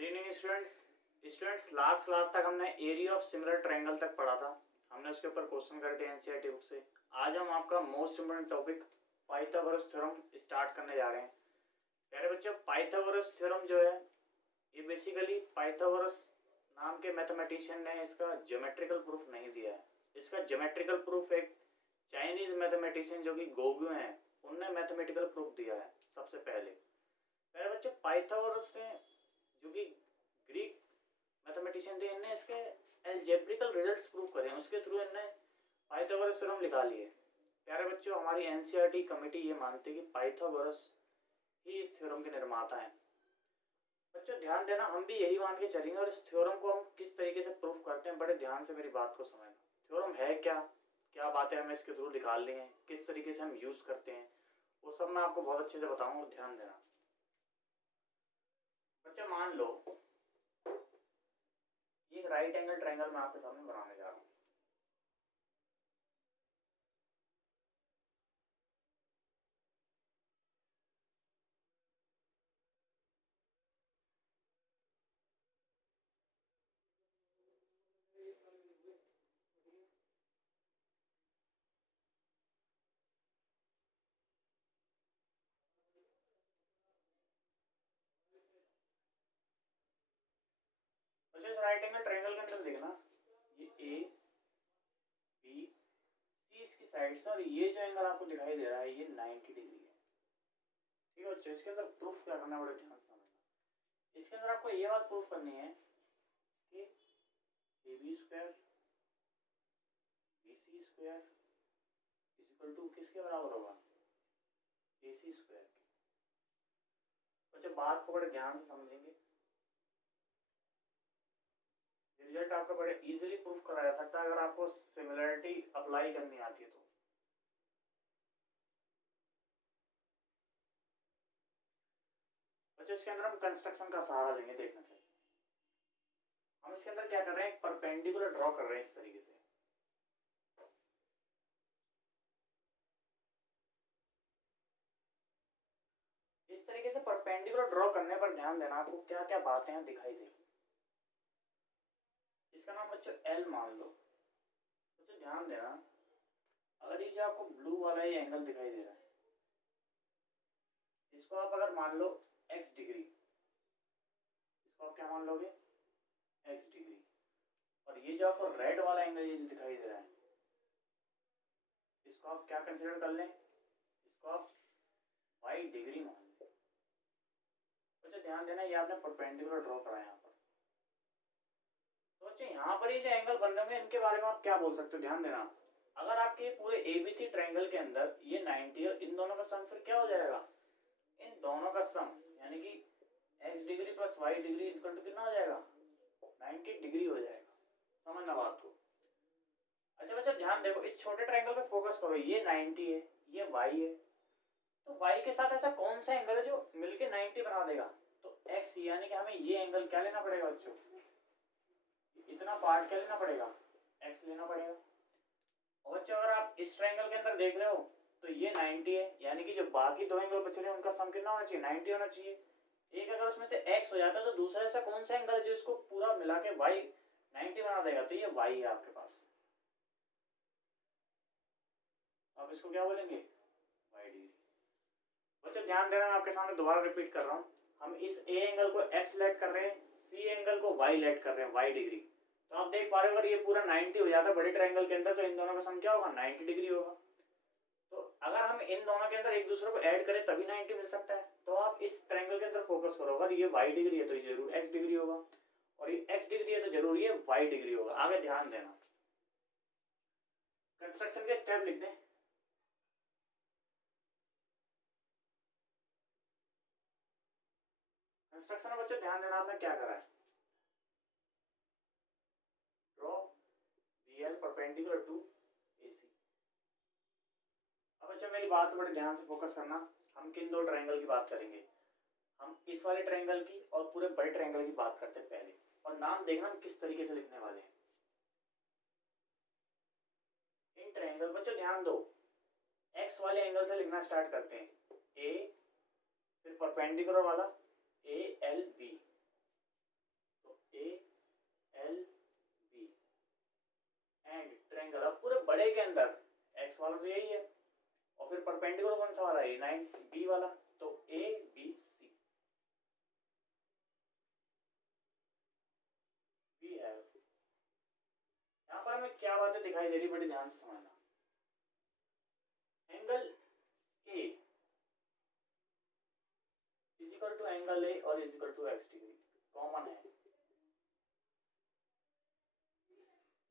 Good evening students last class तक हमने area of similar triangle तक पढ़ा था। हमने उसके ऊपर क्वेश्चन करके एनसीईआरटी बुक से। आज हम आपका most important topic Pythagoras theorem start करने जा रहे हैं। प्यारे बच्चों, पाइथागोरस थ्योरम जो है ये बेसिकली पाइथागोरस नाम के मैथमेटिशियन ने इसका ज्योमेट्रिकल प्रूफ नहीं दिया है। इसका ज्योमेट्रिकल प्रूफ एक चाइनीज मैथमेटिशियन जो कि गोगुए हैं उनने मैथमेटिकल प्रूफ दिया है सबसे पहले। प्यारे बच्चों, पाइथागोरस ने जो कि ग्रीक मैथमेटिशियन थे, इनने इसके एल्जेब्रिकल रिजल्ट्स प्रूव करे, उसके थ्रू इनने पाइथागोरस थ्योरम निकाल लिए। प्यारे बच्चों, हमारी एनसीईआरटी कमेटी ये मानती है कि पाइथागोरस ही इस थ्योरम के निर्माता हैं। बच्चों ध्यान देना, हम भी यही मान के चलेंगे और इस थ्योरम को हम किस तरीके से प्रूफ करते हैं बड़े ध्यान से मेरी बात को समझना। थ्योरम है क्या, क्या बातें हमें इसके थ्रू निकाल ली हैं, किस तरीके से हम यूज करते हैं, वो सब मैं आपको बहुत अच्छे से बताऊंगा, ध्यान देना। बच्चा मान लो एक राइट एंगल ट्रायंगल मैं आपके सामने बनाने जा रहा हूँ। बच्चा इस राइट एंगल ट्रायंगल के अंदर देखना, ये ए बी सी इसकी साइड से और ये जो एंगल आपको दिखाई दे रहा है ये 90 डिग्री है। ठीक है बच्चों, इसके अंदर प्रूफ क्या करना है बड़े ध्यान से समझना। इसके अंदर आपको ये बात प्रूफ करनी है कि A B square B C square equal to किसके बराबर होगा, ए सी स्क्वायर के। बच्चों बात को बड़े ध्यान से समझेंगे, रिजल्ट आपका बड़े इजीली प्रूफ करा जा सकता है अगर आपको सिमिलरिटी अप्लाई करनी आती है तो। बच्चों इसके अंदर हम कंस्ट्रक्शन का सहारा लेंगे। देखना कैसे हम इसके अंदर क्या कर रहे हैं, एक परपेंडिकुलर ड्रॉ कर रहे हैं इस तरीके से। इस तरीके से परपेंडिकुलर ड्रॉ करने पर ध्यान देना आपको क्या क्या बातें हैं दिखाई देगी। इसका नाम बच्चों एल मान लो। बच्चों ध्यान देना, अगर ये जो आपको ब्लू वाला ये एंगल दिखाई दे रहा है, इसको आप अगर मान लो x डिग्री, इसको आप क्या मान लोगे, x डिग्री। और ये जो आपको रेड वाला एंगल ये जो दिखाई दे रहा है, इसको आप क्या कंसीडर कर लें, इसको आप y डिग्री मान लें। बच्चों ध्यान देना, ये आपने परपेंडिकुलर ड्रॉ करा है यहाँ पर। तो बच्चों यहाँ पर ये जो एंगल बन रहे हैं इनके बारे में आप क्या बोल सकते हो, ध्यान देना। अगर आपके पूरे एबीसी ट्रायंगल के अंदर ये 90 और इन दोनों का सम फिर क्या हो जाएगा, इन दोनों का सम यानी कि x degree plus y degree equal to कितना हो जाएगा, 90 डिग्री हो जाएगा। समझना बात को। अच्छा बच्चा ध्यान देखो, इस छोटे ट्रायंगल पे फोकस करो, ये 90 है, ये y है, तो y के साथ ऐसा कौन सा एंगल है जो मिलके 90 बना देगा, तो x, यानी कि हमें ये एंगल क्या लेना पड़ेगा बच्चों, इतना पार्ट क्या लेना पड़ेगा, x लेना पड़ेगा। और बच्चों अगर आप इस ट्रायंगल के अंदर देख रहे हो तो ये 90 है, यानी कि जो बाकी दो एंगल बचे हैं उनका सम कितना होना चाहिए, 90 होना चाहिए। एक अगर उसमें से x हो जाता है तो दूसरा ऐसा कौन सा एंगल है जो इसको पूरा मिला के y 90 बना देगा, तो ये y है आपके पास। आप इसको क्या बोलेंगे, y डिग्री। बच्चों ध्यान देना, मैं आपके सामने दोबारा रिपीट कर रहा हूँ, हम इस a एंगल को x लेट कर रहे हैं, c एंगल को y लेट कर रहे हैं, y डिग्री। तो आप देख पा रहे हो अगर ये पूरा 90 हो जाता है बड़े ट्रायंगल के अंदर तो इन दोनों का सम क्या होगा, 90 डिग्री होगा। तो अगर हम इन दोनों के अंदर एक दूसरे को ऐड करें तभी 90 मिल सकता है। तो आप इस ट्रायंगल के अंदर फोकस करो, अगर ये y डिग्री है तो ये जरूर x डिग्री होगा, और ये x डिग्री है तो जरूर ये y डिग्री होगा। आगे ध्यान देना, कंस्ट्रक्शन के स्टेप लिख दें। कंस्ट्रक्शन में बच्चों ध्यान देना, आपने क्या करा है, draw BL perpendicular to AC। अब बच्चों मेरी बात पर बड़े ध्यान से फोकस करना, हम किन दो ट्रायंगल की बात करेंगे, हम इस वाले ट्रायंगल की और पूरे बड़े ट्रायंगल की बात करते हैं पहले, और नाम देखना हम किस तरीके से लिखने वाले हैं। इन ट्रायंगल बच्चों ध्यान दो, x वाले एंगल से लिखना स्टार्ट करते हैं, A फिर परपेंडिकुलर वाला ALB, A L B and triangle. अब पूरे बड़े के अंदर एक्स वाला तो यही है और फिर परपेंडिकुलर कौन सा वाला है, 9 बी वाला, तो ए बी सी बी है। यहाँ पर हमें क्या बातें दिखाई दे रही, बड़ी ध्यान से समझना। Angle A is equal to angle A और is equal to x degree, common है,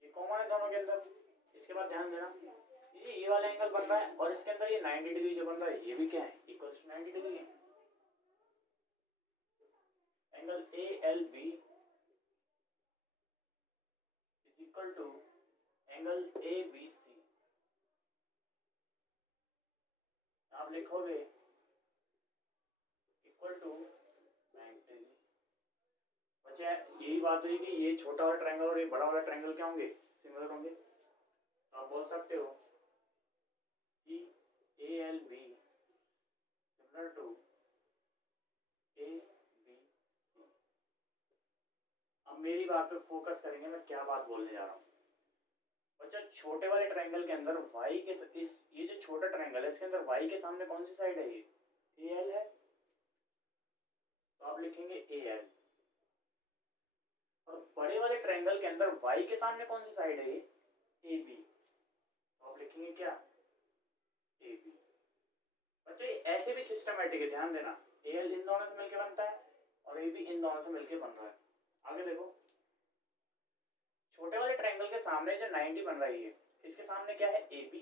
ये कॉमन है दोनों के अंदर। इसके बाद ध्यान देना, ये वाला एंगल बन रहा है और इसके अंदर ये 90 डिग्री जो बन रहा है ये भी क्या है, इक्वल टू 90 डिग्री है। Angle A L B is equal to angle A B C. आप लिखोगे इक्वल टू 90 डिग्री। बच्चा यही बात हुई कि ये छोटा वाला ट्रायंगल और ये बड़ा वाला ट्रायंगल क्या होंगे, सिमिलर होंगे। तो आप बोल सकते हो कि A L B similar to A B C. अब मेरी बात पे फोकस करेंगे, मैं क्या बात बोलने जा रहा हूँ। बच्चा छोटे वाले ट्रायंगल के अंदर y के इस ये जो छोटा ट्रायंगल है इसके अंदर y के सामने कौन सी साइड है, ये ए एल है, तो आप लिखेंगे ए एल। और बड़े वाले ट्रायंगल के अंदर y के सामने कौन सी साइड है, ए बी, तो आप लिखेंगे क्या, ए बी। बच्चे ऐसे भी सिस्टमैटिक है, ध्यान देना, ए एल इन दोनों से मिलके बनता है और ए बी इन दोनों से मिलके बन रहा है। आगे देखो, छोटे वाले ट्रायंगल के सामने जो 90 बन रही है इसके सामने क्या है, ए बी,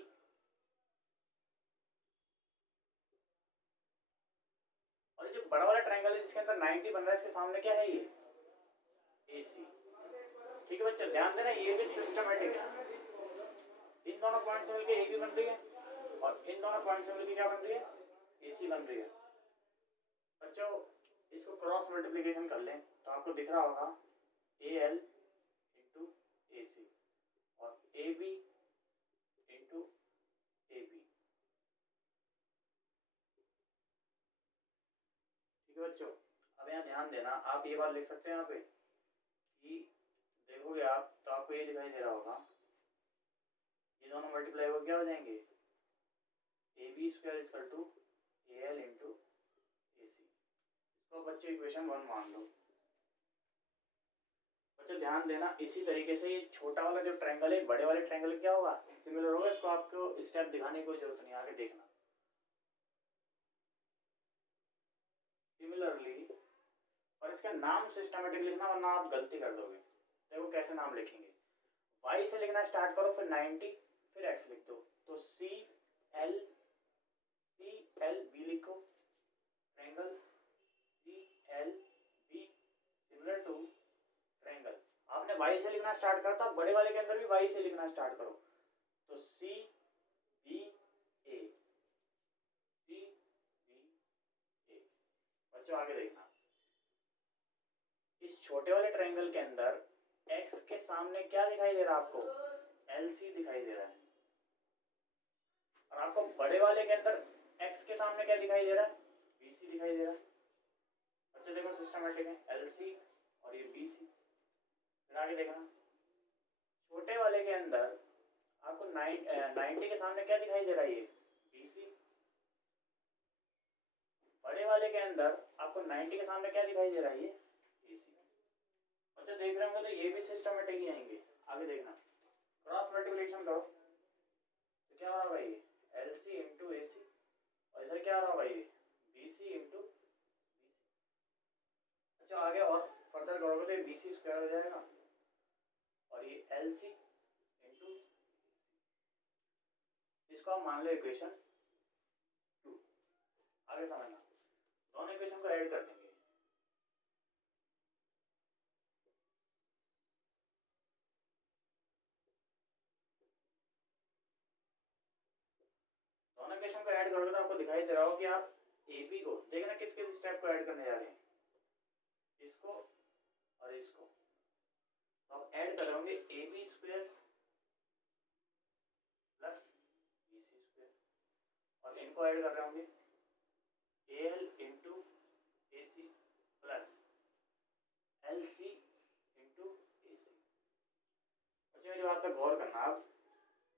और ये जो बड़ा वाला ट्रायंगल है जिसके अंदर 90 बन रहा है इसके सामने क्या है, ये ए सी। ठीक है बच्चा, ध्यान देना, ये भी सिस्टमैटिक है। इन दोनों पॉइंट से मिलके ए बी बन रही है और इन दोनों पॉइंट से मिलके क्या बन रही है, ए सी बन रही है। बच्चों इसको क्रॉस मल्टीप्लिकेशन कर लें तो आपको दिख रहा होगा ए एल इंटू ए सी और A B into A B. ठीक है बच्चों, अब यहाँ ध्यान देना, आप ये बात लिख सकते हैं यहाँ पे कि देखोगे आप तो आपको ये दिखाई दे रहा होगा, ये दोनों मल्टीप्लाई हो क्या हो जाएंगे, A B square equal to A L into A C. इसको बच्चे इक्वेशन 1 मान लो। बच्चे ध्यान देना, इसी तरीके से ये छोटा वाला जो ट्रायंगल है बड़े वाले ट्रायंगल क्या होगा, सिमिलर होगा। इसको आपको स्टेप दिखाने की कोई जरूरत नहीं, आगे देखना। सिमिलरली, और इसका नाम सिस्टमेटिक लिखना वरना आप गलती कर दोगे। देखो कैसे नाम लिखेंगे, y से लिखना स्टार्ट करो, फिर 90, फिर x लिख दो, तो सी एल बी लिखो, triangle C L B similar to triangle. आपने y से लिखना स्टार्ट करता, बड़े वाले के अंदर भी y से लिखना स्टार्ट करो, तो सी बी ए सी बी ए। बच्चों आगे देखना, इस छोटे वाले ट्रायंगल के अंदर x के सामने क्या दिखाई दे रहा है आपको, LC दिखाई दे रहा है, और आपको बड़े वाले के अंदर x के सामने क्या दिखाई दे रहा है, BC दिखाई दे रहा है। अच्छा देखो सिस्टमेटिक है, LC और ये BC। फिर आगे देखना, छोटे वाले के अंदर आपको 90 के सामने क्या दिखाई दे रहा है, ये BC। बड़े वाले के अंदर आपको 90 के सामने क्या दिखाई दे रहा है, ये AC। अच्छा देख रहे होंगे तो ये भी सिस्टमेटिक ही आएंगे। आगे देखना, क्रॉस मल्टीप्लिकेशन करो तो क्या हो रहा भाई, LC इंटू ए सी, और इधर क्या हो रहा भाई, BC इंटू BC। अच्छा आगे और फर्दर करोगे तो ये BC स्क्वायर हो जाएगा और ये LC इंटू, इसको आप मान लो इक्वेशन 2। आगे समझना, दोनों इक्वेशन को ऐड कर देंगे। दोनों इक्वेशन को ऐड करोगे तो आपको दिखाई दे रहा हो कि आप ए बी को देखना किस किस स्टेप को ऐड करने जा रहे हैं, इसको और इसको। तो आप ऐड कर रहे होंगे A B square plus B C square, और इनको ऐड कर रहे होंगे A L into A C plus L C बच्चे मेरी बात पर गौर करना।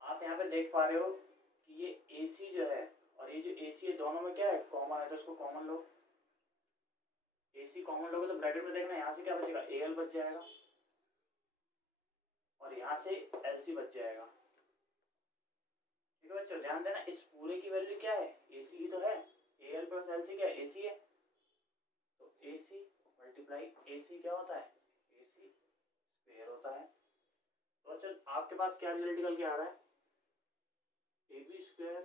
आप यहाँ पे देख पा रहे हो कि ये AC जो है और ये जो AC है दोनों में क्या है, कॉमन है, तो इसको कॉमन लो। AC कॉमन लोगे तो ब्रैकेट में देखना यहाँ से क्या बचेगा, AL बच जाएगा और यहाँ से LC बच जाएगा। ठीक है बच्चों, ध्यान देना इस पूरे की वैल्यू क्या है, AC ही तो है। AL प्लस LC क्या है, AC है। तो AC मल्टीप्लाई AC क्या होता है, AC स्क्वायर होता है। तो बच्चों आपके पास क्या रिजल्ट निकल के आ रहा है, AB square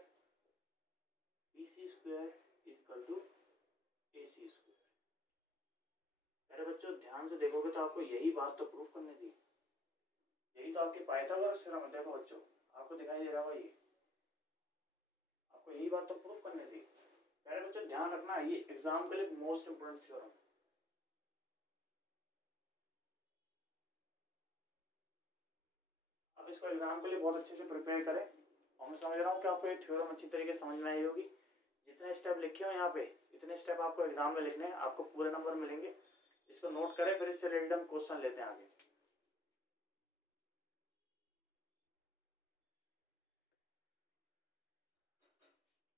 BC square equal to AC square. अरे बच्चों ध्यान से देखोगे तो आपको यही बात तो प्रूफ करनी थी, यही तो आपके पाइथागोरस थ्योरम। देखो बच्चों आपको दिखाई दे रहा होगा, ये आपको यही बात तो प्रूफ करनी थी। अरे बच्चों ध्यान रखना, ये एग्जाम के लिए मोस्ट इंपोर्टेंट थ्योरम। अब इसको एग्जाम के लिए बहुत अच्छे से प्रिपेयर करें और मैं समझ रहा हूँ कि आपको ये थ्योरम अच्छी तरीके से समझ में आई होगी। जितने स्टेप लिखे हो यहाँ पे इतने स्टेप आपको एग्जाम में लिखने हैं, आपको पूरे नंबर मिलेंगे। इसको नोट करें, फिर इससे रिलेटेड हम क्वेश्चन लेते हैं आगे।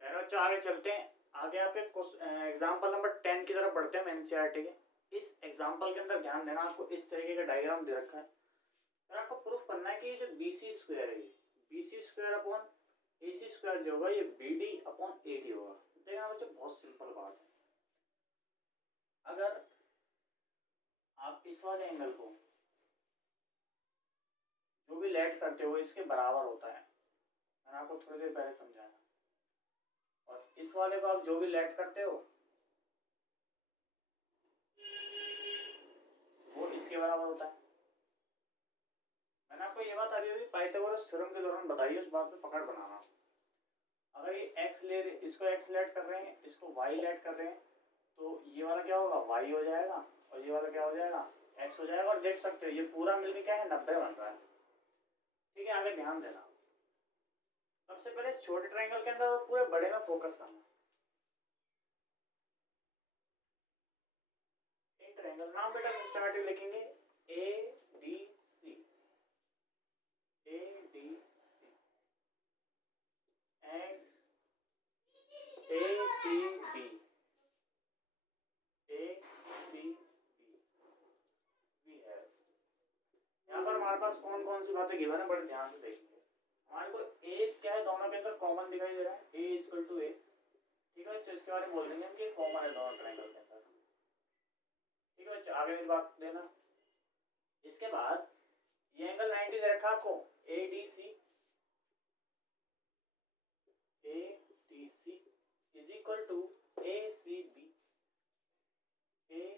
बच्चों आगे चलते हैं, आगे आपके एग्जाम्पल नंबर 10 की तरफ बढ़ते हैं एनसीईआरटी के। इस एग्जाम्पल के अंदर ध्यान देना, आपको इस तरीके का डायग्राम दे रखा है और आपको प्रूफ करना है कि जो BC स्क्वायर है, BC square upon AC square जो होगा ये BD अपॉन AD होगा। देखना बच्चों बहुत सिंपल बात है, अगर आप इस वाले एंगल को जो भी लेट करते हो इसके बराबर होता है, मैंने आपको थोड़ी देर पहले समझाया, और इस वाले को आप जो भी लेट करते हो वो इसके बराबर होता है। मैंने आपको ये बात अभी पाइथागोरस थ्योरम के दौरान बताई है, उस बात पे पकड़ बनाना। अगर ये x ले, इसको x लेट कर रहे हैं, इसको y लेट कर रहे हैं, तो ये वाला क्या होगा, y हो जाएगा और ये वाला क्या हो जाएगा, x हो जाएगा। और देख सकते हो ये पूरा मिलके क्या है, 90 बन रहा है। ठीक है, आगे ध्यान देना। सबसे पहले इस छोटे ट्रायंगल के अंदर और पूरे बड़े में फोकस करना। एक ट्रायंगल नाम बेटा सिस्टमैटिक लिखेंगे ADC, ADC and ACB, ACB भी है। यहाँ पर हमारे पास कौन कौन सी बातें गिवन है, बड़े ध्यान से देखेंगे। हमारे को एक क्या है, दोनों के अंदर कॉमन दिखाई दे रहा है, A इक्वल टू A। ठीक है बच्चों, इसके बारे में बोल देंगे हम कि कॉमन है दोनों ट्रायंगल के अंदर। ठीक है बच्चों, आगे मेरी बात देना। इसके बाद ये एंगल 90 दे रखा आपको, ADC, ADC is equal to ACB, ACB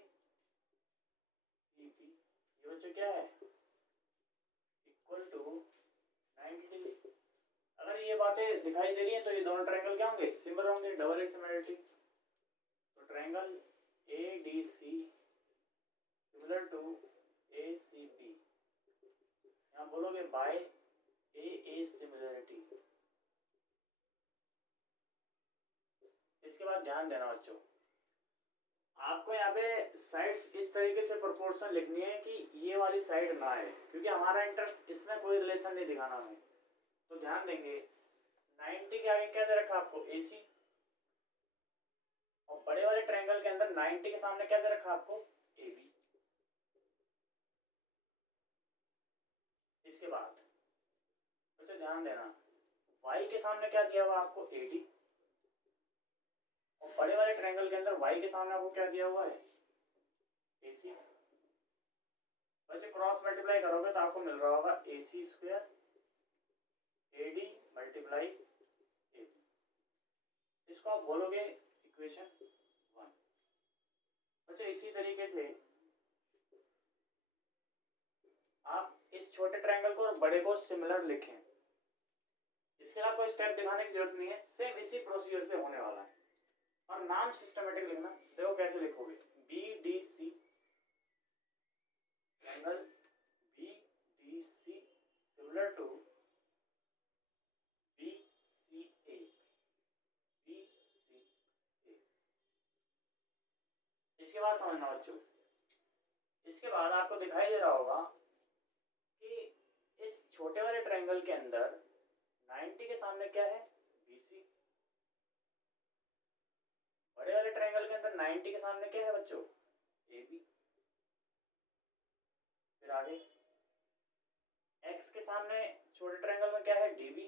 ये बच्चों क्या है, इक्वल टू 90। अगर ये बातें दिखाई दे रही हैं तो ये दोनों ट्रायंगल क्या होंगे, सिमिलर होंगे, डबल सिमिलरिटी। तो triangle ADC similar to ACB, यहाँ बोलोगे बाय AA सिमिलरिटी। इसके बाद ध्यान देना बच्चों, आपको यहाँ पे साइड्स इस तरीके से प्रोपोर्शनल लिखनी है कि ये वाली साइड ना है, क्योंकि हमारा इंटरेस्ट इसमें कोई रिलेशन नहीं दिखाना हमें। तो ध्यान देंगे 90 के आगे क्या दे रखा आपको, AC, और बड़े वाले ट्रायंगल के अंदर 90 के सामने क्या दे रखा आपको, AB। इसके बाद तो ध्यान देना Y के सामने क्या दिया हुआ आपको, AD, और बड़े वाले ट्रायंगल के अंदर Y के सामने आपको क्या दिया हुआ है, AC। वैसे क्रॉस मल्टीप्लाई करोगे तो आपको मिल रहा होगा AC square AD multiply AB। इसको आप बोलोगे इक्वेशन 1। बच्चों इसी तरीके से आप इस छोटे ट्रायंगल को और बड़े को सिमिलर लिखें। इसके अलावा कोई स्टेप दिखाने की जरूरत नहीं है, सेम इसी प्रोसीजर से होने वाला है। और नाम सिस्टमेटिक लिखना, देखो कैसे लिखोगे, BDC angle BDC similar to BCA, BCA। इसके बाद समझना बच्चों, इसके बाद आपको दिखाई दे रहा होगा कि इस छोटे वाले ट्रायंगल के अंदर 90 के सामने क्या है, BC। बड़े वाले ट्रायंगल के अंदर 90 के सामने क्या है बच्चों, AB। फिर आगे X के सामने छोटे ट्रायंगल में क्या है, DB।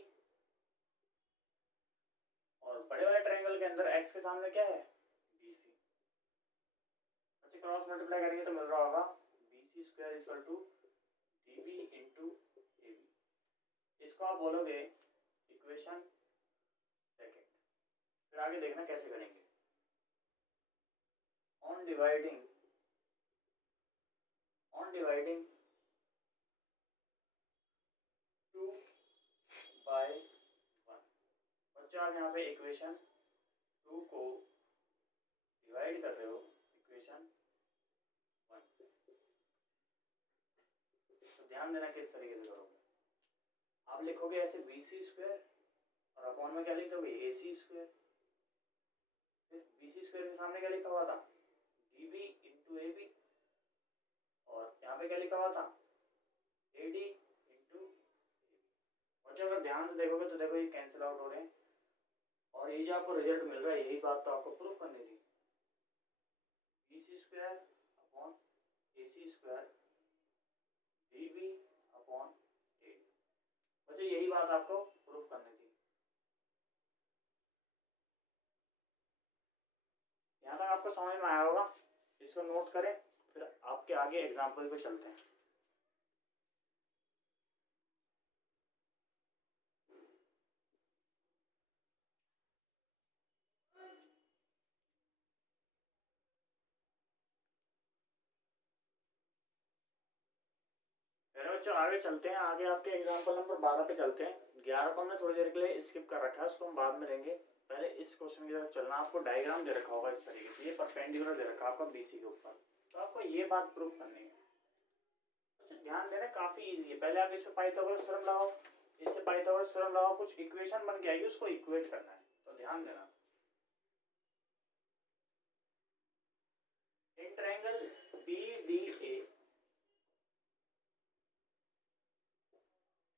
और बड़े वाले ट्रायंगल के अंदर X के सामने क्या है, BC। बच्चे क्रॉस मल्टीप्लाई करेंगे तो मिल रहा होगा BC square equal to DB into AB। इसको आप बोलोगे इक्वेशन सेकेंड। फिर आगे देखना कैसे करेंगे। On dividing 2 by 1। बच्चों आप यहाँ पे इक्वेशन 2 को डिवाइड कर रहे हो इक्वेशन 1 से। तो ध्यान देना किस तरीके से करोगे। आप लिखोगे ऐसे BC स्क्वायर और अपॉन में क्या लिख दोगे, AC स्क्वायर। फिर BC स्क्वायर के सामने क्या लिखा हुआ था, DB इंटू AB। और यहाँ पे क्या लिखा हुआ था, AD इंटू AB। बच्चों अगर ध्यान से देखोगे तो देखो ये कैंसिल आउट हो रहे हैं और ये जो आपको रिजल्ट मिल रहा है यही बात तो आपको प्रूफ करनी थी। BC square upon AC square DB upon AD। बच्चों यही बात आपको प्रूफ करनी थी। यहाँ तक आपको समझ में आया होगा। इसको नोट करें, फिर आपके आगे एग्जाम्पल पे चलते हैं। बच्चों आगे चलते हैं, आगे आपके एग्जाम्पल नंबर 12 पे चलते हैं। 11 को हमने थोड़ी देर के लिए स्किप कर रखा है, उसको हम बाद में लेंगे। पहले इस क्वेश्चन की तरफ चलना। आपको डायग्राम दे रखा होगा इस तरीके से, ये परपेंडिकुलर दे रखा है आपका BC के ऊपर, तो आपको ये बात प्रूफ करनी है। अच्छा ध्यान देना, काफी इजी है। पहले आप इस पे पाइथागोरस थ्योरम लगाओ, इससे पाइथागोरस थ्योरम लगाओ, कुछ इक्वेशन बन के आएगी, उसको इक्वेट करना है। तो ध्यान देना, in triangle BDA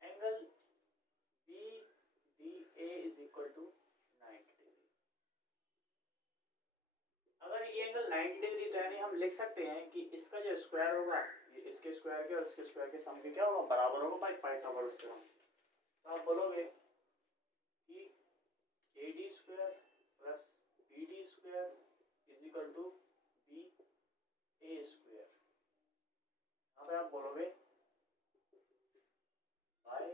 angle BDA is equal to 90 degree. अगर ये एंगल 90 डिग्री तो यानी हम लिख सकते हैं कि इसका जो स्क्वायर होगा ये इसके स्क्वायर के और इसके स्क्वायर के सम के क्या होगा, बराबर होगा बाय पाइथागोरस थ्योरम। तो आप बोलोगे कि AD square plus BD square is equal to BA square. यहाँ पे आप बोलोगे बाय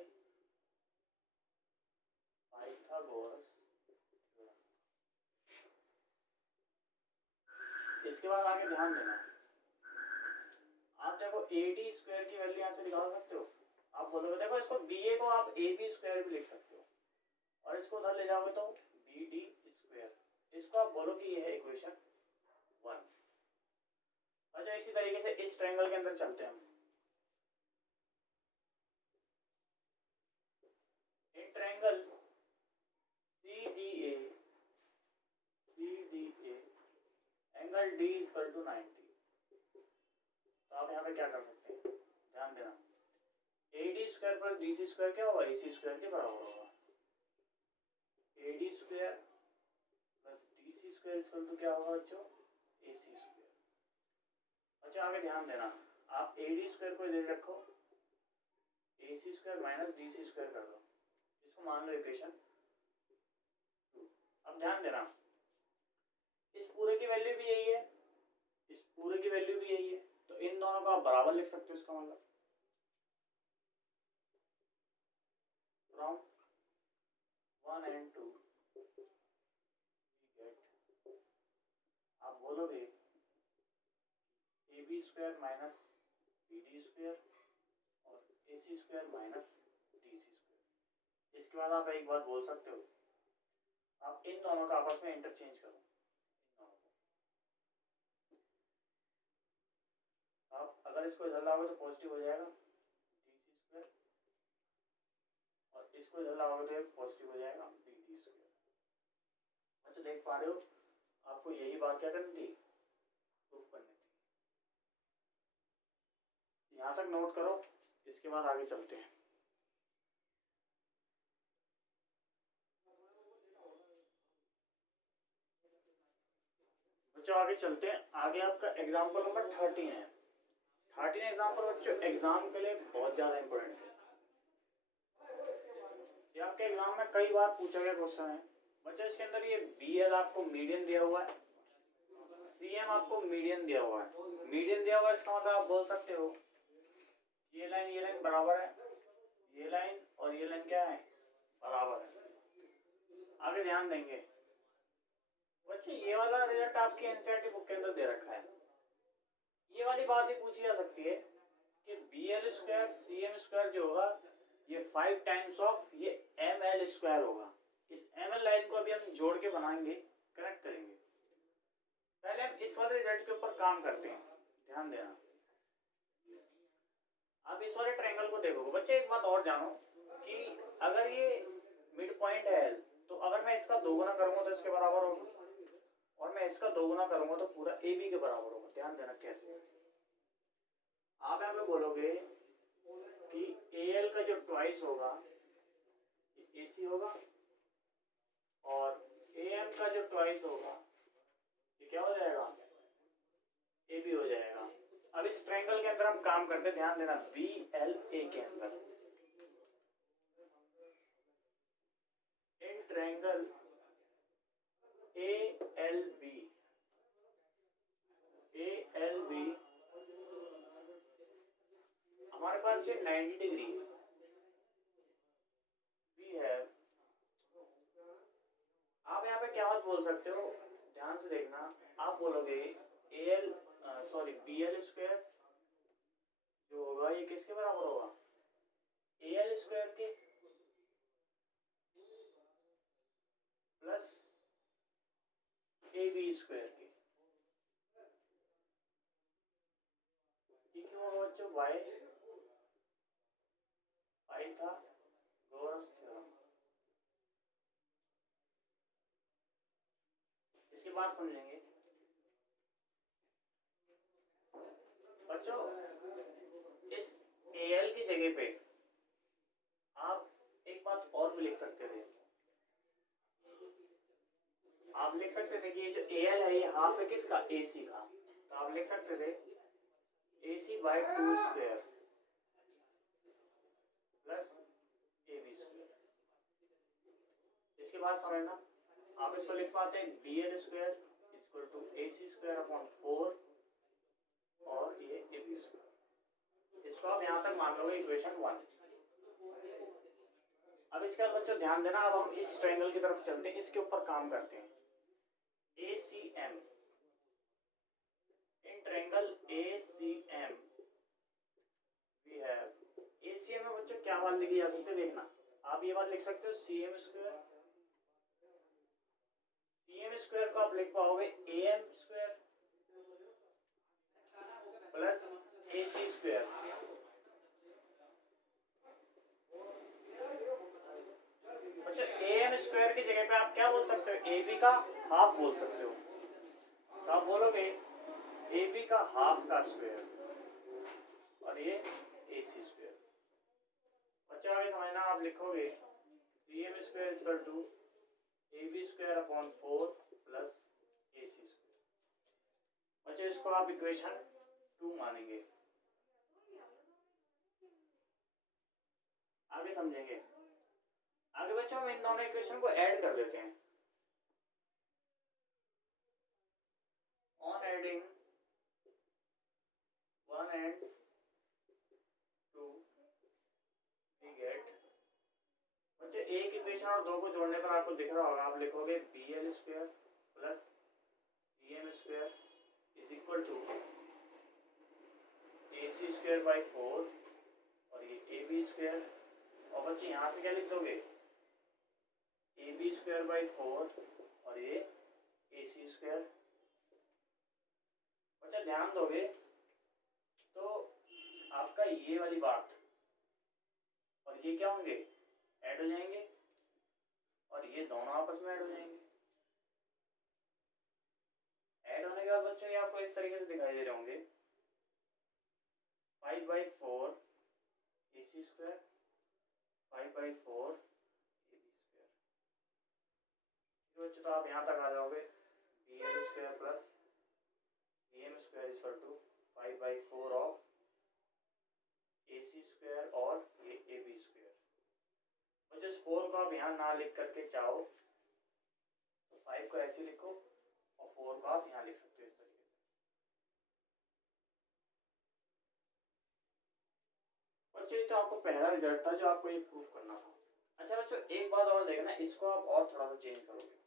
पाइथागोरस थ्योरम। इसके बाद आगे ध्यान देना, आप देखो AD स्क्वायर की वैल्यू यहाँ से निकाल सकते हो। आप बोलोगे देखो इसको BA को आप AB स्क्वायर भी लिख सकते हो और इसको उधर ले जाओगे तो BD स्क्वायर। इसको आप बोलो कि ये है इक्वेशन 1। अच्छा इसी तरीके से इस ट्रायंगल के अंदर चलते हैं हम। In triangle CDA angle D equal to 90। तो आप यहाँ पे क्या कर सकते हैं, ध्यान देना, AD square plus BC square क्या होगा, AC स्क्वायर के बराबर होगा। AD square plus BC square equal to क्या होगा बच्चों, AC स्क्वायर। अच्छा आगे ध्यान देना, आप AD स्क्वायर को इधर रखो, AC square minus DC square कर दो, इसको मान लो इक्वेशन 2। अब ध्यान देना, इस पूरे की वैल्यू भी यही है, इस पूरे की वैल्यू भी यही है, तो इन दोनों को आप बराबर लिख सकते हो। इसका मतलब फ्रॉम 1 and 2 we get, आप बोलोगे AB square minus BD square और AC square minus DC square. इसके बाद आप एक बात बोल सकते हो, आप इन दोनों का आपस में इंटरचेंज करो। आप अगर इसको इधर लाओगे तो पॉजिटिव हो जाएगा DC स्क्वायर और इसको इधर लाओगे तो पॉजिटिव हो जाएगा BD स्क्वायर। अच्छा देख पा रहे हो, आपको यही बात क्या करनी थी, प्रूफ करनी थी। यहाँ तक नोट करो, इसके बाद आगे चलते हैं। बच्चों आगे चलते हैं। आगे आपका एग्जाम्पल नंबर 13 है। 13 एग्जाम्पल बच्चों एग्जाम के लिए बहुत ज़्यादा इंपॉर्टेंट है। ये आपके एग्जाम में कई बार पूछा गया क्वेश्चन है बच्चों। इसके अंदर ये BL आपको मीडियन दिया हुआ है, CM आपको मीडियन दिया हुआ है। मीडियन दिया हुआ है इसका मतलब आप बोल सकते हो ये लाइन बराबर है, ये लाइन और ये लाइन क्या है, बराबर है। आगे ध्यान देंगे बच्चों, ये वाला रिजल्ट आपके एनसीईआरटी बुक के अंदर दे रखा है। ये वाली बात ही पूछी जा सकती है कि BL स्क्वायर CM स्क्वायर जो होगा ये 5 टाइम्स ऑफ ये ML स्क्वायर होगा। इस ML लाइन को अभी हम जोड़ के बनाएंगे, करेक्ट करेंगे। पहले हम इस वाले रिजल्ट के ऊपर काम करते हैं, ध्यान देना। आप इस वाले ट्रायंगल को देखोगे बच्चे, एक बात और जानो कि अगर ये मिड पॉइंट है L, तो अगर मैं इसका दोगुना करूंगा तो इसके बराबर होगा, और मैं इसका दोगुना करूंगा तो पूरा AB के बराबर होगा। ध्यान देना कैसे। आप यहाँ पे बोलोगे कि AL का जो ट्वाइस होगा ये AC होगा, और AM का जो ट्वाइस होगा ये क्या हो जाएगा, AB हो जाएगा। अब इस ट्रायंगल के अंदर हम काम करते हैं, ध्यान देना। BLA के अंदर इन ट्रायंगल ALB हमारे पास ये 90 डिग्री है। वी है, आप यहाँ पे क्या बात बोल सकते हो, ध्यान से देखना। आप बोलोगे BL स्क्वायर जो होगा ये किसके बराबर होगा, AL स्क्वायर के प्लस AB स्क्वायर के। ये क्यों होगा बच्चों, पाइथागोरस थ्योरम। इसके बाद समझेंगे बच्चों, इस AL की जगह पे आप एक बात और भी लिख सकते थे। आप लिख सकते थे कि ये जो AL है ये हाफ है किसका, AC का। तो आप लिख सकते थे AC/2 square plus AB square. इसके बाद समझना, आप इसको लिख पाते हैं BL square equal to AC square upon 4 और ये AB स्क्वायर। इसको आप यहाँ तक मान लोगे इक्वेशन 1। अब इसके बाद बच्चों ध्यान देना, अब हम इस ट्रायंगल की तरफ चलते हैं, इसके ऊपर काम करते हैं। ACM, in triangle ACM we have, ACM में बच्चों क्या बात लिखी जा सकती है, देखना। आप ये बात लिख सकते हो CM स्क्वायर, CM स्क्वायर को आप लिख पाओगे AM square plus AC square. बच्चों AM स्क्वायर की जगह पे आप क्या बोल सकते हो, AB का हाफ बोल सकते हो। तो आप बोलोगे AB का हाफ का स्क्वायर और ये AC स्क्वायर। बच्चों आगे समझना, आप लिखोगे CM square equal to AB square upon 4 plus AC square. बच्चों इसको आप इक्वेशन 2 मानेंगे। आगे समझेंगे। आगे बच्चों हम इन दोनों इक्वेशन को ऐड कर देते हैं। On adding 1 and 2 we get, बच्चे एक इक्वेशन और दो को जोड़ने पर आपको दिख रहा होगा, आप लिखोगे BL square plus CM square is equal to AC square by 4 और ये AB स्क्वायर। और बच्चे यहाँ से क्या लिख दोगे, AB स्क्वायर बाई 4 और ये AC स्क्वायर। बच्चा ध्यान दोगे तो आपका ये वाली बात और ये क्या होंगे, ऐड हो जाएंगे, और ये दोनों आपस में ऐड हो जाएंगे। ऐड होने के बाद बच्चों ये आपको इस तरीके से दिखाई दे रहे होंगे 5/4 AC स्क्वायर 5/4 AB स्क्वायर। बच्चों तो आप यहाँ तक आ जाओगे BL square plus B M square equal to 5/4 of A C square और ये ए बी स्क्वायर। और जिस 4 को आप यहाँ ना लिख करके चाहो तो 5 को ऐसे लिखो और 4 को आप यहाँ लिख सकते हो इस तरीके से। बच्चों ये तो आपको पहला रिजल्ट था जो आपको ये प्रूफ करना था। अच्छा बच्चों एक बात और देखना, इसको आप और थोड़ा सा चेंज करोगे।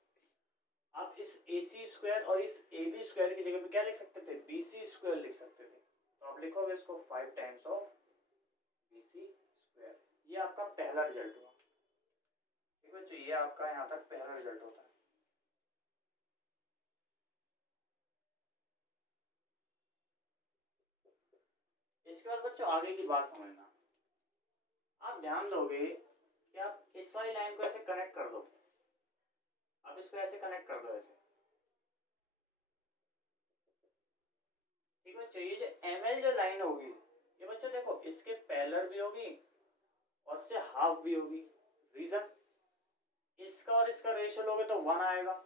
आप इस ए सी स्क्वायर और इस ए बी स्क्वायर की जगह पे क्या लिख सकते थे, बी सी स्क्वायर लिख सकते थे। तो आप लिखोगे इसको 5 times of B C square. ये आपका पहला रिजल्ट हुआ। ठीक है बच्चों, ये आपका यहाँ तक पहला रिजल्ट होता है। इसके बाद बच्चों आगे की बात समझना। आप ध्यान दोगे कि आप इस वाली लाइन को ऐसे कनेक्ट कर दो, आप इसको ऐसे कनेक्ट कर दो ऐसे। ठीक है बच्चों, ये जो एम एल जो लाइन होगी ये बच्चों देखो इसके पैरेलल भी होगी और इससे हाफ भी होगी। रीजन, इसका और इसका रेशियो लोगे तो 1 आएगा,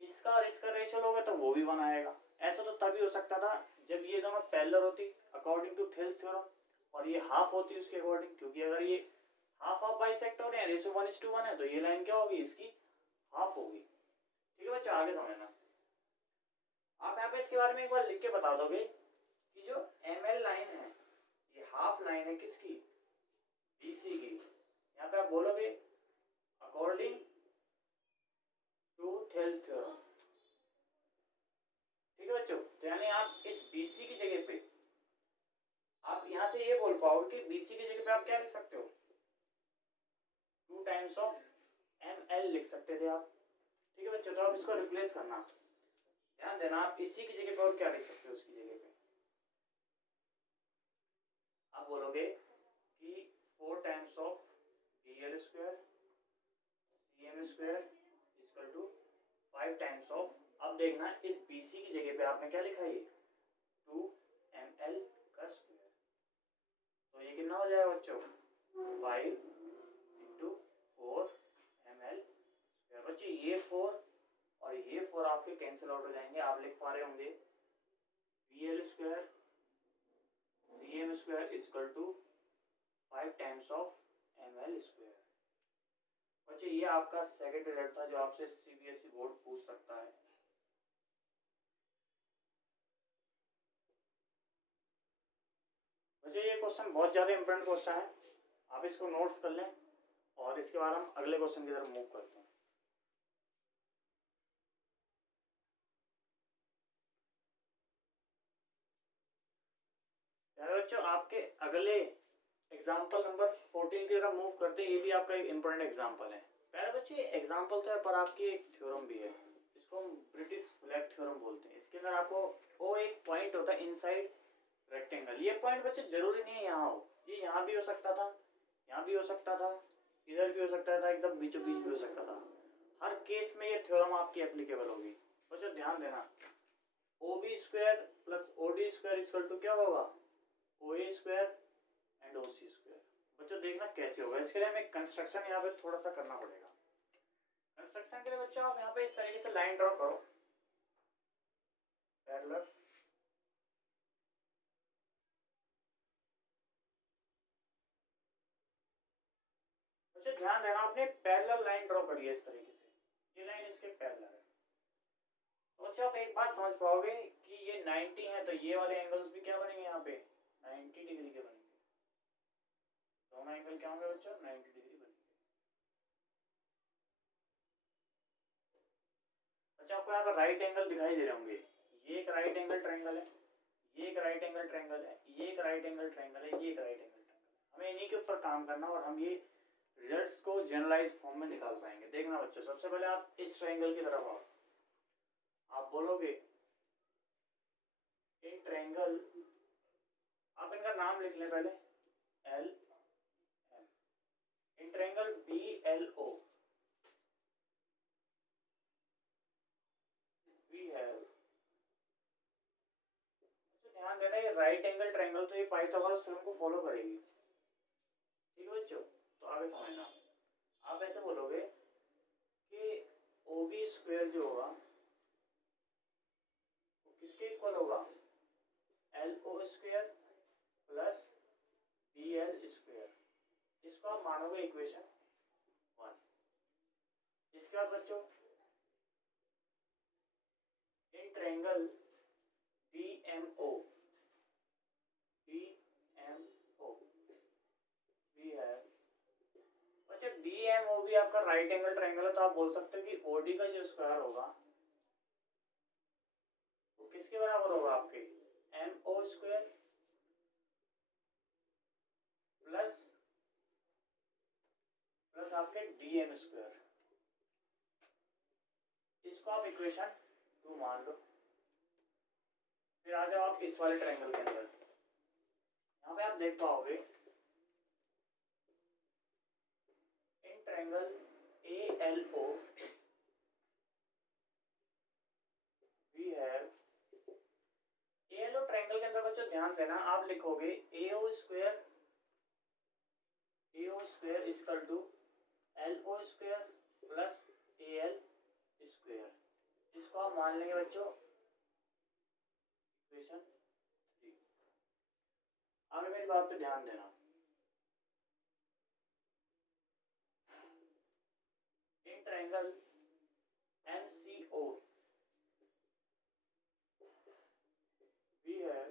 इसका और इसका रेशियो लोगे तो वो भी 1 आएगा। ऐसा तो तभी हो सकता था जब ये दोनों पैरेलल होती अकॉर्डिंग टू थेल्स थ्योरम और ये हाफ होती उसके अकॉर्डिंग, क्योंकि अगर ये हाफ ऑफ बाइसेक्ट हो रहे हैं, रेशियो 1:1 है, तो ये लाइन क्या होगी, इसकी हाफ होगी। ठीक है बच्चों, आगे समझना। आप यहाँ पे इसके बारे में एक बार लिख के बता दोगे कि जो एम एल लाइन है ये हाफ लाइन है किसकी, बीसी की। यहाँ पे आप बोलोगे अकॉर्डिंग टू थेल्स थ्योरम। ठीक है बच्चों, तो यानी आप इस बीसी की जगह पे आप यहाँ से ये बोल पाओगे कि बीसी की जगह पे आप क्या लिख सकते हो, 2 टाइम्स ऑफ एम एल लिख सकते थे आप। ठीक है बच्चों, तो आप इसको रिप्लेस करना, ध्यान देना आप इसी की जगह पे और क्या लिख सकते हो, उसकी जगह पे आप बोलोगे कि 4 times of B L square C M square equal to 5 times of, अब देखना इस बी सी की जगह पे आपने क्या लिखा है, 2 एम एल का स्क्वायर। तो ये कितना हो जाएगा बच्चों, 5 इंटू 4 एम एल स्क्वायर। बच्चों ये 4 और ये 4 आपके कैंसिल आउट हो जाएंगे। आप लिख पा रहे होंगे B L square C M square equal to 5 times of M L square. बच्चों ये आपका सेकंड रिजल्ट था जो आपसे सीबीएसई बोर्ड पूछ सकता है। बच्चों ये क्वेश्चन बहुत ज़्यादा इंपॉर्टेंट क्वेश्चन है, आप इसको नोट्स कर लें और इसके बाद हम अगले क्वेश्चन की तरफ मूव करते हैं। बच्चों आपके अगले एग्जाम्पल नंबर 14 की तरफ मूव करते हैं। ये भी आपका एक इम्पोर्टेंट एग्जाम्पल है। पहले बच्चे एग्जाम्पल तो है पर आपकी एक थ्योरम भी है, इसको हम ब्रिटिश फ्लैग थ्योरम बोलते हैं। इसके अंदर आपको वो एक पॉइंट होता है इनसाइड रेक्टेंगल। ये पॉइंट बच्चे जरूरी नहीं है यहाँ हो, ये यहाँ भी हो सकता था, यहाँ भी हो सकता था, इधर भी हो सकता था, एकदम बीचों बीच भी हो सकता था। हर केस में ये थ्योरम आपकी एप्लीकेबल होगी। बच्चों ध्यान देना, O B square plus O D square equal to क्या होगा, O A square and O C square. बच्चों देखना कैसे होगा, इसके लिए हमें कंस्ट्रक्शन यहाँ पे थोड़ा सा करना पड़ेगा। कंस्ट्रक्शन के लिए बच्चों आप यहाँ पे इस तरीके से लाइन ड्रॉ करो पैरेलल, बच्चों ध्यान देना आपने पैरेलल लाइन ड्रॉ करी है इस तरीके से, ये लाइन इसके पैरेलल है। बच्चों आप एक बात समझ पाओगे कि ये 90 है तो ये वाले एंगल्स भी क्या बनेंगे, यहाँ पे 90 डिग्री के बनेंगे। दोनों एंगल क्या होंगे बच्चों, 90 डिग्री बनेंगे। अच्छा आपको यहाँ पर राइट एंगल दिखाई दे रहे होंगे, ये एक राइट एंगल ट्रायंगल है, ये एक राइट एंगल ट्रायंगल है, ये एक राइट एंगल ट्रायंगल है, ये एक राइट एंगल ट्रायंगल है। हमें इन्हीं के ऊपर काम करना और हम ये रिजल्ट्स को जनरलाइज फॉर्म में निकाल पाएंगे। देखना बच्चों, सबसे पहले आप इस ट्रायंगल की तरफ आओ, आप बोलोगे एक ट्रायंगल, आप इनका नाम लिख लें पहले, L M, in triangle B L O we have, ध्यान देना ये राइट एंगल ट्रायंगल तो ये पाइथागोरस थ्योरम को फॉलो करेगी। ठीक है बच्चों, तो आगे समझना, आप ऐसे बोलोगे कि ओ बी स्क्वायर जो होगा वो किसके LO² प्लस BL², इसको आप मानोगे इक्वेशन 1। इसके बाद बच्चों इन ट्रायंगल DMO भी है। अच्छा DMO भी आपका राइट एंगल ट्रायंगल है, तो आप बोल सकते हो कि OD का जो स्क्वायर होगा वो किसके बराबर होगा, आपके MO² प्लस आपके DM²। इसको आप इक्वेशन 2 मान लो। फिर आ जाओ आप इस वाले ट्रायंगल के अंदर, यहाँ पे आप देख पाओगे in triangle ALO we have, ALO triangle के अंदर बच्चों ध्यान देना, आप लिखोगे AO² equal to LO² plus AL²। इसको आप मान लेंगे बच्चों इक्वेशन 3। आगे मेरी बात पे ध्यान देना, इन ट्रायंगल MCO भी है।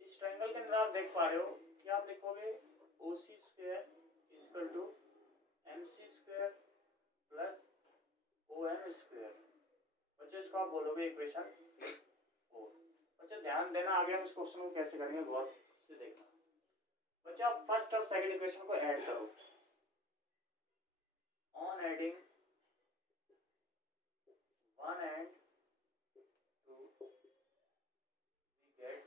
इस ट्रायंगल के अंदर आप देख पा रहे हो कि आप लिखोगे OC² equal to MC² plus OM²। बच्चों इसको आप बोलोगे इक्वेशन 4। बच्चों ध्यान देना, आगे हम इस क्वेश्चन को कैसे करेंगे गौर से देखना। बच्चों आप फर्स्ट और सेकंड इक्वेशन को ऐड करो। On adding 1 and 2 we get,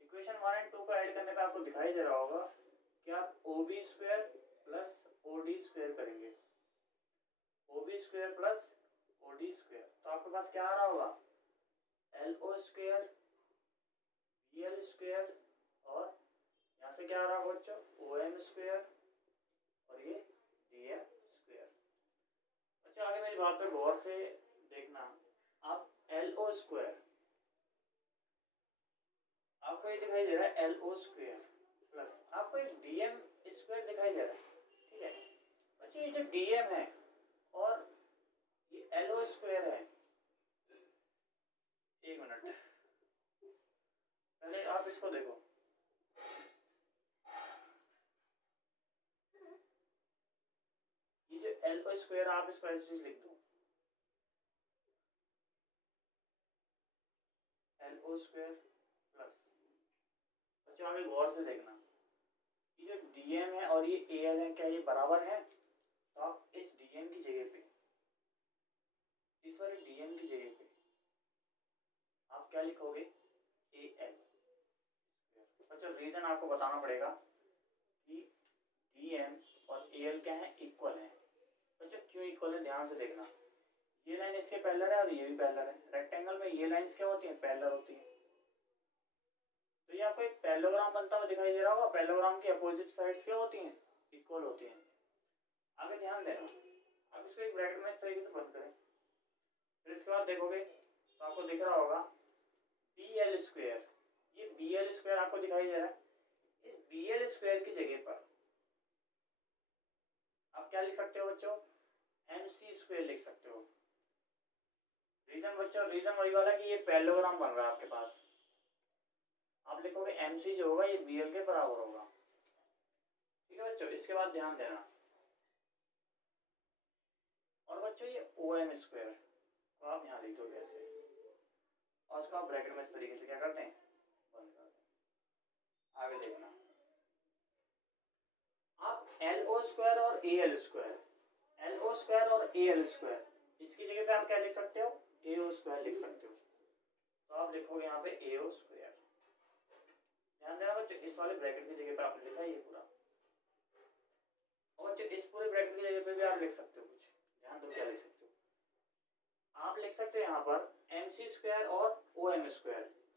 equation 1 and 2 को ऐड करने पे आपको दिखाई दे रहा होगा कि आप OB² प्लस OD² करेंगे, OB² प्लस OD², तो आपके पास क्या आ रहा होगा LO² BL² और यहाँ से क्या आ रहा होगा बच्चों OM² और ये DM²। बच्चों आगे मेरी बात पर गौर से देखना, आप LO² आपको ये दिखाई दे रहा है LO² प्लस आपको एक DM² दिखाई दे रहा है, ठीक है बच्चों। ये जो DM है और ये LO² है, एक मिनट पहले आप इसको देखो, ये जो LO² आप इसको ऐसे लिख दो LO² प्लस। बच्चों आगे गौर से देखना, ये जो DM है और ये AL है क्या ये बराबर है, तो आप इस DM की जगह पे, इस वाले DM की जगह पे आप क्या लिखोगे AL। बच्चों रीजन आपको बताना पड़ेगा कि DM और AL क्या है, इक्वल है। बच्चों क्यों इक्वल है ध्यान से देखना, ये लाइन इसके पैरेलल है और ये भी पैरेलल है। रेक्टेंगल में ये लाइंस क्या होती हैं, पैरेलल होती हैं। तो ये आपको एक पैरेललोग्राम बनता हुआ दिखाई दे रहा होगा, पैरेललोग्राम की अपोजिट साइड्स क्या होती हैं, इक्वल होती हैं। आगे ध्यान देना, अब इसको एक ब्रैकेट में इस तरीके से बंद करें, फिर इसके बाद देखोगे तो आपको दिख रहा होगा BL²। ये BL² आपको दिखाई दे रहा है, इस BL² की जगह पर आप क्या लिख सकते हो बच्चों, MC² लिख सकते हो। रीजन बच्चों, रीजन वही वाला कि ये पैरेललोग्राम बन रहा है आपके पास, आप लिखोगे MC जो होगा ये BL के बराबर होगा, ठीक है बच्चों। इसके बाद ध्यान देना, और बच्चों ये OM² तो आप यहाँ लिख दोगे ऐसे, और उसको आप ब्रैकेट में इस तरीके से क्या करते हैं, बंद कर दें। आगे देखना, आप LO² और AL² इसकी जगह पे आप क्या लिख सकते हो, AO² लिख सकते हो, तो आप लिखोगे यहाँ पे AO²। ध्यान देना बच्चों, इस वाले ब्रैकेट की जगह पे आपने लिखा है ये पूरा, और बच्चों इस पूरे ब्रैकेट की जगह पे भी आप लिख सकते हो कुछ, ध्यान दो क्या लिख सकते हो, आप लिख सकते हो यहाँ पर MC² और OM²,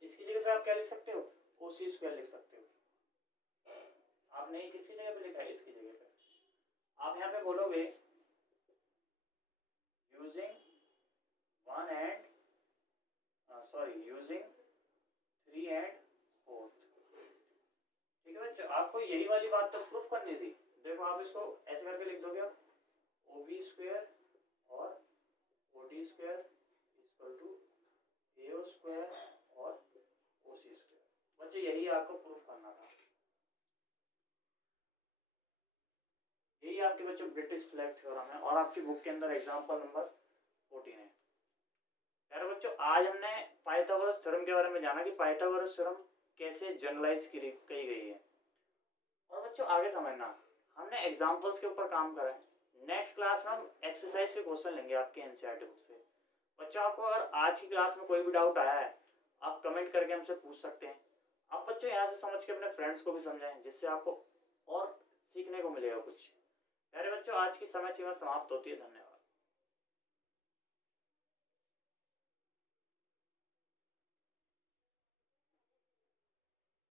इसकी जगह पे आप क्या लिख सकते हो, OC² लिख सकते हो। आपने किसकी जगह पे लिखा है, इसकी जगह पे आप यहाँ पे बोलोगे यूजिंग यही वाली बात तो प्रूफ करनी थी। देखो आप इसको ऐसे करके लिख दोगे, ओ बी स्क्वायर और O D square equal to A O square और ओ सी स्क्वायर। बच्चे यही आपको प्रूफ करना था। यही आपके बच्चों ब्रिटिश फ्लैग थ्योरम है और आपकी बुक के अंदर एग्जाम्पल नंबर 14 है। यार बच्चों आज हमने पाइथागोरस थ्योरम के बारे में जाना कि पाइथागोरस थ्योरम कैसे जनरलाइज की गई है। और बच्चों आगे समझना, हमने एग्जांपल्स के ऊपर काम करा है। नेक्स्ट क्लास में हम एक्सरसाइज के क्वेश्चन लेंगे आपके एनसीईआरटी बुक से। बच्चों आपको अगर आज की क्लास में कोई भी डाउट आया है आप कमेंट करके हमसे पूछ सकते हैं। आप बच्चों यहाँ से समझ के अपने फ्रेंड्स को भी समझाएं, जिससे आपको और सीखने को मिलेगा कुछ। प्यारे बच्चों आज की समय सीमा समाप्त होती है। धन्यवाद।